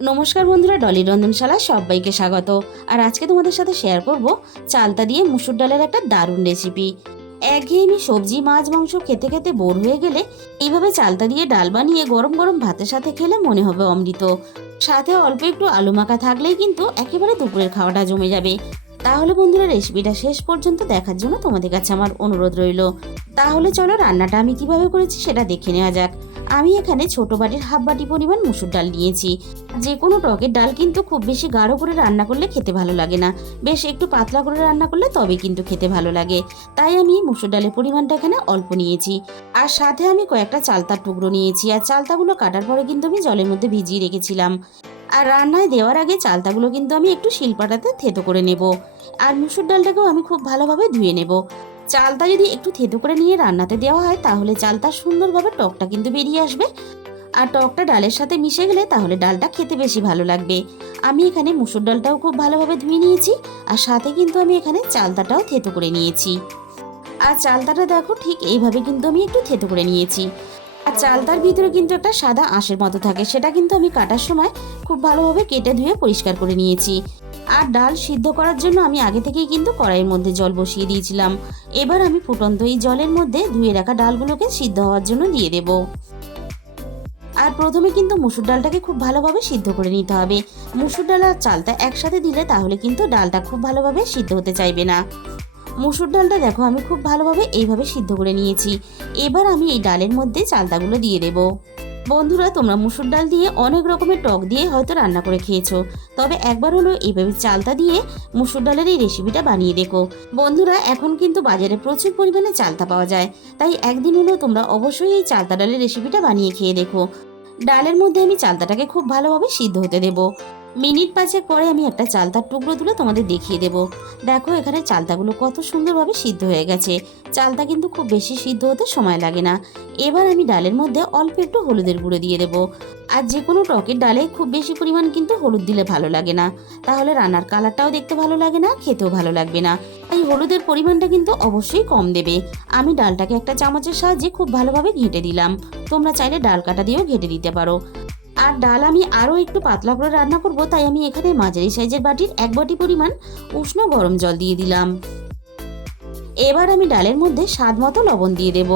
নমস্কার বন্ধুরা, ডলি রন্ধনশালা সবাইকে স্বাগত। আর আজকে তোমাদের সাথে শেয়ার করব চালতা দিয়ে মুসুর ডালের একটা দারুণ রেসিপি। একঘেয়েমি সবজি মাছ মাংস খেতে খেতে বোর হয়ে গেলে এইভাবে চালতা দিয়ে ডাল বানিয়ে গরম গরম ভাতের সাথে খেলে মনে হবে অমৃত। সাথে অল্প একটু আলু মাখা থাকলেই কিন্তু একেবারে দুপুরের খাওয়াটা জমে যাবে। তাহলে বন্ধুরা, রেসিপিটা শেষ পর্যন্ত দেখার জন্য তোমাদের কাছে আমার অনুরোধ রইল। তাহলে চলো রান্নাটা আমি কিভাবে করেছি সেটা দেখে নেওয়া যাক। আমি এখানে ছোট বাটির হাফ বাটি পরিমাণ মুসুর ডাল নিয়েছি। যে কোনো টকের ডাল কিন্তু খুব বেশি গাঢ় করে রান্না করলে খেতে ভালো লাগে না, বেশ একটু পাতলা করে রান্না করলে তবে কিন্তু খেতে ভালো লাগে। তাই আমি মুসুর ডালের পরিমাণটা এখানে অল্প নিয়েছি। আর সাথে আমি কয়েকটা চালতার টুকরো নিয়েছি। আর চালতাগুলো কাটার পরে কিন্তু আমি জলের মধ্যে ভিজিয়ে রেখেছিলাম। আর রান্নায় দেওয়ার আগে চালতাগুলো কিন্তু আমি একটু শিলপাটাতে থেতো করে নেব। আর মুসুর ডালটাকেও আমি খুব ভালোভাবে ধুয়ে নেব। চালটা যদি একটু থেতো করে নিয়ে রান্নাতে দেওয়া হয় তাহলে চালটা সুন্দরভাবে টকটা কিন্তু বেরিয়ে আসবে। আর টকটা ডালের সাথে মিশে গেলে তাহলে ডালটা খেতে বেশি ভালো লাগবে। আমি এখানে মুসুর ডালটাও খুব ভালোভাবে ধুয়ে নিয়েছি। আর সাথে কিন্তু আমি এখানে চালতাটাও থেতো করে নিয়েছি। আর চালতাটা দেখো ঠিক এইভাবে কিন্তু আমি একটু থেতো করে নিয়েছি। আর চালতার ভিতরে কিন্তু একটা সাদা আঁশের মতো থাকে, সেটা কিন্তু আমি কাটার সময় খুব ভালোভাবে কেটে ধুয়ে পরিষ্কার করে নিয়েছি। আর ডাল সিদ্ধ করার জন্য আমি আগে থেকেই কিন্তু কড়াইয়ের মধ্যে জল বসিয়ে দিয়েছিলাম। এবার আমি ফুটন্ত এই জলের মধ্যে ধুয়ে রাখা ডালগুলোকে সিদ্ধ হওয়ার জন্য দিয়ে দেব। আর প্রথমে কিন্তু মুসুর ডালটাকে খুব ভালোভাবে সিদ্ধ করে নিতে হবে। মুসুর ডাল আর চালটা একসাথে দিলে তাহলে কিন্তু ডালটা খুব ভালোভাবে সিদ্ধ হতে চাইবে না। মুসুর ডালটা দেখো আমি খুব ভালোভাবে এইভাবে সিদ্ধ করে নিয়েছি। এবার আমি এই ডালের মধ্যে চালতাগুলো দিয়ে দেব। বন্ধুরা, তোমরা মুসুর ডাল দিয়ে অনেক রকমের টক দিয়ে হয়তো রান্না করে খেয়েছো, তবে একবার হলো এইভাবে চালতা দিয়ে মুসুর ডালের এই রেসিপিটা বানিয়ে দেখো। বন্ধুরা, এখন কিন্তু বাজারে প্রচুর পরিমাণে চালতা পাওয়া যায়, তাই একদিন হলো তোমরা অবশ্যই এই চালতা ডালের রেসিপিটা বানিয়ে খেয়ে দেখো। ডালের মধ্যে আমি চালতাটাকে খুব ভালোভাবে সিদ্ধ হতে দেব। মিনিট পাঁচেক পরে আমি একটা চালতার টুকরো তুলে তোমাদের দেখিয়ে দেব। দেখো এখানে চালতাগুলো কত সুন্দরভাবে সিদ্ধ হয়ে গেছে। চালতা কিন্তু খুব বেশি সিদ্ধ হতে সময় লাগে না। এবার আমি ডালের মধ্যে অল্প একটু হলুদের গুঁড়ো দিয়ে দেবো। আর যে কোনো টকের ডালে খুব বেশি পরিমাণ কিন্তু হলুদ দিলে ভালো লাগে না, তাহলে রান্নার কালারটাও দেখতে ভালো লাগে না, খেতেও ভালো লাগবে না। তাই হলুদের পরিমাণটা কিন্তু অবশ্যই কম দেবে। আমি ডালটাকে একটা চামচের সাহায্যে খুব ভালোভাবে ঘেঁটে দিলাম। তোমরা চাইলে ডাল কাটা দিয়েও ঘেঁটে দিতে পারো। আর ডাল আমি আরও একটু পাতলা করে রান্না করব, তাই আমি এখানে মাঝারি সাইজের বাটির এক বাটি পরিমাণ উষ্ণ গরম জল দিয়ে দিলাম। এবার আমি ডালের মধ্যে স্বাদ মতো লবণ দিয়ে দেব।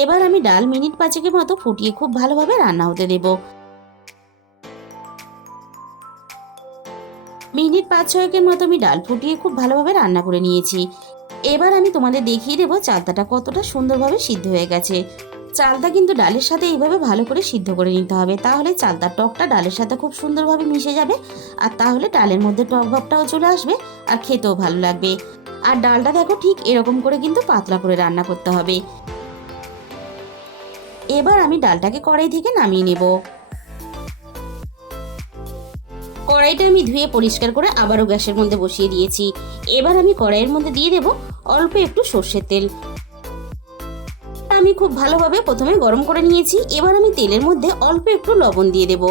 এবার আমি ডাল মিনিট পাঁচেকের মতো ফুটিয়ে খুব ভালোভাবে রান্না হতে দেব। মিনিট পাঁচ ছয়েকের মতো আমি ডাল ফুটিয়ে খুব ভালোভাবে রান্না করে নিয়েছি। এবার আমি তোমাদের দেখিয়ে দেবো চালতাটা কতটা সুন্দরভাবে সিদ্ধ হয়ে গেছে। চালটা কিন্তু ডালের সাথে এইভাবে ভালো করে সিদ্ধ করে নিতে হবে, তাহলে চালতার টকটা ডালের সাথে খুব সুন্দরভাবে মিশে যাবে। আর তাহলে ডালের মধ্যে টক ভাবটাও চলে আসবে, আর খেতেও ভালো লাগবে। আর ডালটা দেখো ঠিক এরকম করে কিন্তু পাতলা করে রান্না করতে হবে। এবার আমি ডালটাকে কড়াই থেকে নামিয়ে নেব। কড়াইটা আমি ধুয়ে পরিষ্কার করে আবারও গ্যাসের মধ্যে বসিয়ে দিয়েছি। এবার আমি কড়াইয়ের মধ্যে দিয়ে দেব অল্প একটু সর্ষের তেল। আমি খুব ভালোভাবে প্রথমে গরম করে নিয়েছি। এবার আমি তেলের মধ্যে অল্প একটু লবণ দিয়ে দেব।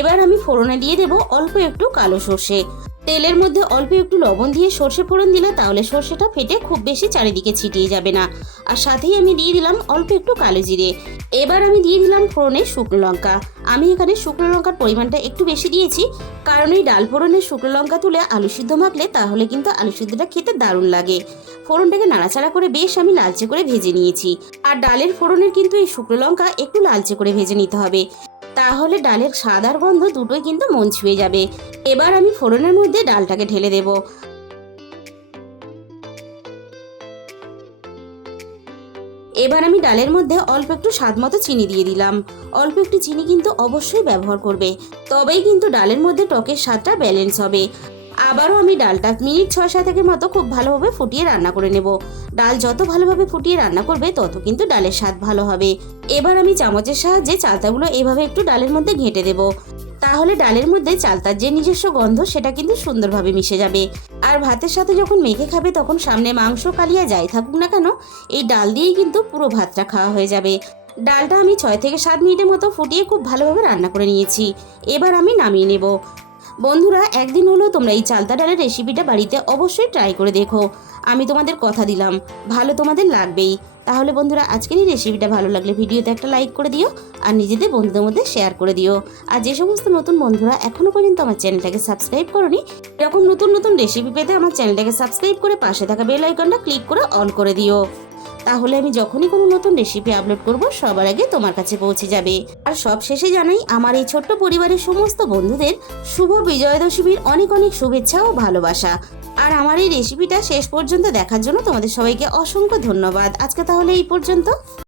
এবার আমি ফোড়নে দিয়ে দেব অল্প একটু কালো সর্ষে। তেলের মধ্যে অল্প একটু লবণ দিয়ে সর্ষে ফোড়ন দিলে তাহলে সর্ষেটা ফেটে খুব বেশি চারিদিকে ছিটিয়ে যাবে না। আর সাথেই আমি দিয়ে দিলাম অল্প একটু কালো জিরে। এবার আমি দিয়ে দিলাম ফোড়নে শুকনো লঙ্কা। আমি এখানে শুকনো লঙ্কার পরিমাণটা একটু বেশি দিয়েছি, কারণ এই ডাল ফোড়নে শুকনো লঙ্কা তুলে আলু সিদ্ধ মাখলে তাহলে কিন্তু আলু সিদ্ধটা খেতে দারুণ লাগে। ফোড়নটাকে নাড়াচাড়া করে বেশ আমি লালচে করে ভেজে নিয়েছি। আর ডালের ফোড়নের কিন্তু এই শুকনো লঙ্কা একটু লালচে করে ভেজে নিতে হবে, তাহলে ডালের স্বাদ আর গন্ধ দুটোই কিন্তু মন ছুঁয়ে যাবে। এবার আমি ফোড়নের মধ্যে ডালটাকে ঢেলে দেব। এবার আমি ডালের মধ্যে অল্প একটু স্বাদ মতো চিনি দিয়ে দিলাম। অল্প একটু চিনি কিন্তু অবশ্যই ব্যবহার করবে, তবেই কিন্তু ডালের মধ্যে টকের স্বাদটা ব্যালেন্স হবে। আবারও আমি ডালটা মিনিট 6-7 মতো খুব ভালোভাবে ফুটিয়ে রান্না করে নেব। ডাল যত ভালোভাবে ফুটিয়ে রান্না করবে তত কিন্তু ডালের স্বাদ ভালো হবে। এবার আমি চামচের সাহায্যে চালতাগুলো এভাবে একটু ডালের মধ্যে ঘেঁটে দেব, তাহলে ডালের মধ্যে চালতার যে নিজস্ব গন্ধ সেটা কিন্তু সুন্দরভাবে মিশে যাবে। আর ভাতের সাথে যখন মেখে খাবে তখন সামনে মাংস কালিয়া যাই থাকুক না কেন, এই ডাল দিয়েই কিন্তু পুরো ভাতটা খাওয়া হয়ে যাবে। ডালটা আমি 6 থেকে 7 মিনিটের মতো ফুটিয়ে খুব ভালোভাবে রান্না করে নিয়েছি। এবার আমি নামিয়ে নেব। বন্ধুরা, একদিন হলো তোমরা এই চালতা ডালের রেসিপিটা বাড়িতে অবশ্যই ট্রাই করে দেখো। আমি তোমাদের কথা দিলাম ভালো তোমাদের লাগবেই। তাহলে বন্ধুরা আজকের এই রেসিপিটা ভালো লাগলে ভিডিওতে একটা লাইক করে দিও আর নিজেদের বন্ধুদের মধ্যে শেয়ার করে দিও। আর যে সমস্ত নতুন বন্ধুরা এখনো পর্যন্ত আমার চ্যানেলটাকে সাবস্ক্রাইব করোনি, এরকম নতুন নতুন রেসিপি পেতে আমার চ্যানেলটাকে সাবস্ক্রাইব করে পাশে থাকা বেল আইকনটা ক্লিক করে অল করে দিও। তাহলে আমি যখনই কোনো নতুন রেসিপি আপলোড করব সবার আগে তোমার কাছে পৌঁছে যাবে। আর সব শেষে জানাই আমার এই ছোট্ট পরিবারের সমস্ত বন্ধুদের শুভ বিজয়া দশমীর অনেক অনেক শুভেচ্ছা ও ভালোবাসা। আর আমার এই রেসিপিটা শেষ পর্যন্ত দেখার জন্য তোমাদের সবাইকে অসংখ্য ধন্যবাদ। আজকে তাহলে এই পর্যন্ত।